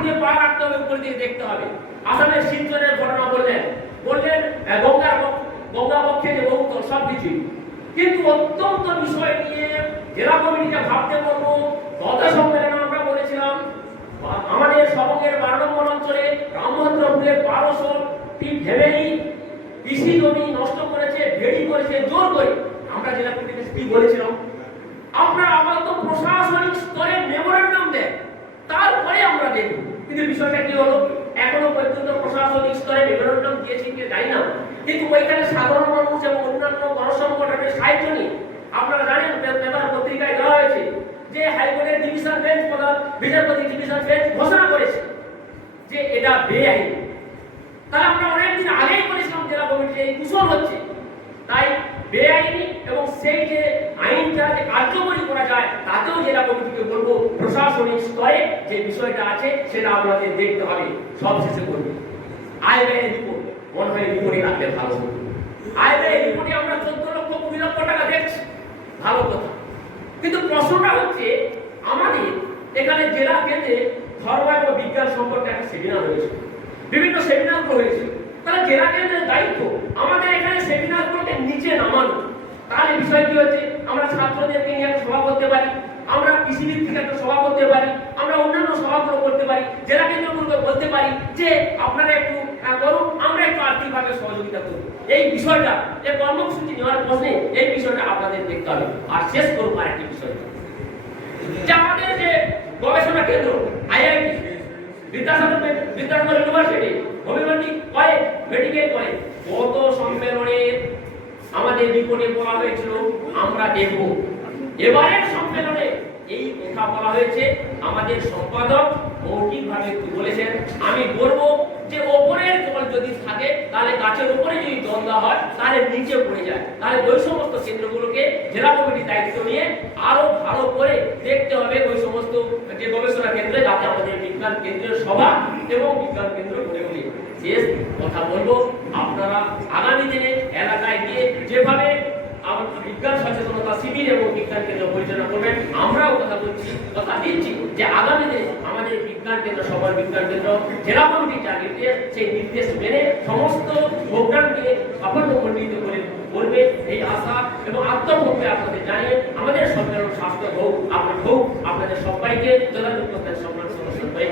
দিকে পা রাখতে হবে, উপর দিকে দেখতে হবে। আসামের শিলচরের ঘটনা বললেন। বললেন গঙ্গার গঙ্গা পক্ষে যে বহুতল সব কিছুই। কিন্তু অত্যন্ত বিষয় নিয়ে জেলা কমিটিকে ভাবতে বলব গত সম্মেলনে আমরা বলেছিলাম আমাদের সবঙ্গের বারো নম্বর অঞ্চলে রামভদ্রপুরের বারোশো টি ভেবেই কৃষি জমি নষ্ট করেছে, ভেড়ি করেছে, জোর করে। আমরা জেলা কমিটিকে কি বলেছিলাম। আপনারা আপাতত প্রশাসনিক স্তরে মেমোরেন্ডাম দেন, তারপরে আমরা দেখব। কিন্তু বিষয়টা কি হলো? এখনও পর্যন্ত প্রশাসনিক স্তরে মেমোরেন্ডাম দিয়েছি কি জানি না। কিন্তু ওইখানে সাধারণ মানুষ এবং অন্যান্য গণসংগঠনের সাহায্য নিয়ে আপনারা জানেন পেপার পত্রিকায় দেওয়া হয়েছে যে হাইকোর্টের ডিভিশন বেঞ্চ প্রধান, বিচারপতি ডিভিশন বেঞ্চ ঘোষণা করেছে যে এটা বেআইনি। তাহলে আমরা অনেকদিন আগেই বলেছিলাম জেলা কমিটির এই কুশল হচ্ছে। তাই বেআইনি এবং সেই যে আইনটা যে কার্যকরী করা যায়, তাতেও জেলা কমিটিকে বলব, প্রশাসনিক স্তরে যে বিষয়টা আছে, সেটা আপনাদের দেখতে হবে। সব শেষে করবে আয় ব্যয় রিপোর্ট, মনে হয় রিপোর্টে রাখলে ভালো। আয় ব্যয় রিপোর্টে আমরা চোদ্দ লক্ষ কুড়ি লক্ষ টাকা দেখছি, ভালো কথা। কিন্তু প্রশ্নটা হচ্ছে, আমাদের এখানে জেলা কেন্দ্রে ধর্ম এবং বিজ্ঞান সম্পর্কে একটা সেমিনার হয়েছে। বিভিন্ন সেমিনার হয়েছে। তাহলে জেলা কেন্দ্রের দায়িত্ব আমাদের এখানে সেমিনারগুলোকে নিচে নামানো। তাহলে বিষয় কি হচ্ছে? আমরা ছাত্রদেরকে নিয়ে একটা সভা করতে পারি, আমরা কৃষিভিত্তিক একটা সভা করতে পারি, আমরা অন্যান্য সভাগুলো করতে পারি, জেলা কেন্দ্রগুলোকে বলতে পারি যে আপনারা একটু করুন, আমরা একটু আর্থিকভাবে সহযোগিতা করব। এই বিষয়টা, এই কর্মসূচি নেওয়ার প্রশ্নে এই বিষয়টা আপনাদের দেখতে হবে। আর শেষ করব আরেকটি বিষয়। যে আমাদের যে গবেষণা কেন্দ্র IIT Vidyasagar Vidyasagar university college medical college কত সম্মেলনে আমাদের রিপোর্টে বলা হয়েছিল আমরা দেখব এবারের সম্মেলনে এই কথা বলা আমাদের সম্পাদক মৌখিকভাবে বলেছেন আমি বলব যে ওপরের জল যদি থাকে তাহলে গাছের উপরে যদি জল দেওয়া হয় তাহলে নিচে পড়ে যায় তাহলে ওই সমস্ত কেন্দ্রগুলোকে জেলা কমিটির দায়িত্ব নিয়ে আরও ভালো করে দেখতে হবে ওই সমস্ত যে গবেষণা কেন্দ্রে যাতে আমাদের বিজ্ঞান কেন্দ্রের সভা এবং বিজ্ঞান কেন্দ্র গড়ে ওঠে। শেষ কথা বলব, আপনারা আগামী দিনে এলাকায় গিয়ে যেভাবে বিজ্ঞান সচেতনতা শিবির এবং বিজ্ঞান কেন্দ্র পরিচালনা করবেন, আমরাও কথা বলছি, কথা দিচ্ছি যে আগামী দিনে আমাদের বিজ্ঞান কেন্দ্র, সবার বিজ্ঞান কেন্দ্র, জেলা কমিটির যা নির্দেশ সেই নির্দেশ মেনে সমস্ত প্রোগ্রামকে সাফল্যমণ্ডিত করে করবে এই আশা এবং আত্মভক্তি আপনাদের জানিয়ে আমাদের সম্মেলন স্বাস্থ্য হোক আপনার হোক আপনাদের সবাইকে যথাযথ সম্মান সদস্য হয়ে